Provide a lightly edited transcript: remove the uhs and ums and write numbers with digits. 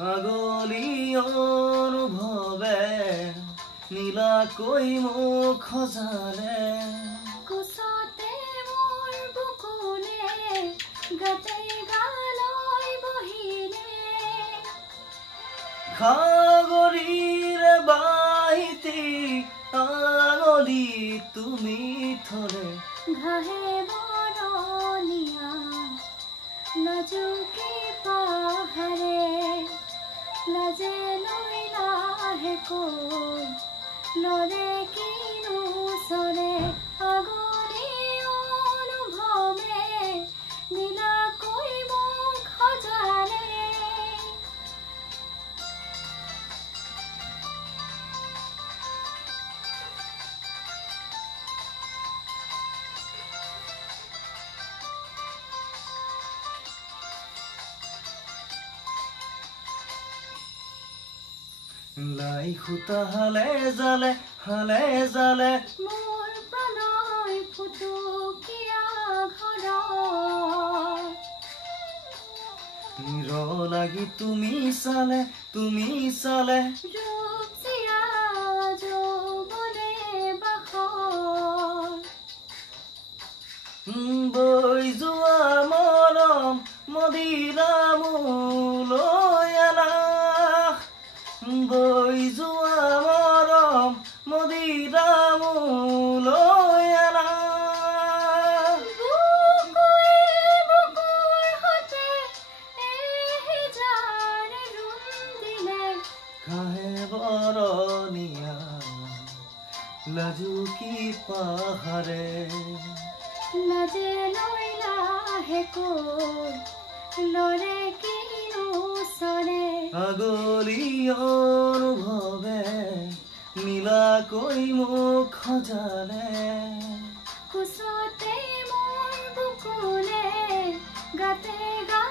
আগলি অনুভৱে নীলাকৈ মুখ সজালে কোচতে মোৰ বুকুলে গাতে গালৈ বহিলে সাগৰীৰে বাহিতি আঙলি তুমি থলে ঘাহে বৰণীয়া লাজুকী পাহাৰে লাজে লৈ নাহে কৈ লৰে কিনো চৰে আগলি অনুভৱে নীলাকৈ মুখ সজালে লাই সূতা হালে জালে মোৰ প্ৰণয় ফুটুকীয়া ঘৰ নিৰ লাগি তুমি চালে ৰূপচিয়া যৌৱনে বাসৰ বৈ যোৱা মৰম মদিৰা মোলৈ আনা বৈ যোৱা মৰম মদিৰা মোলৈ আনা বুকুৰ সতে এহেজাৰ ৰুম দিলে ঘাহে বৰণীয়া লাজুকী পাহাৰে লাজে লৈ নাহে কৈ লৰে কিনো চৰে আগলি অনুভৱে নীলাকৈ মুখ সজালে কোচতে মোৰ বুকুলে গাতে গা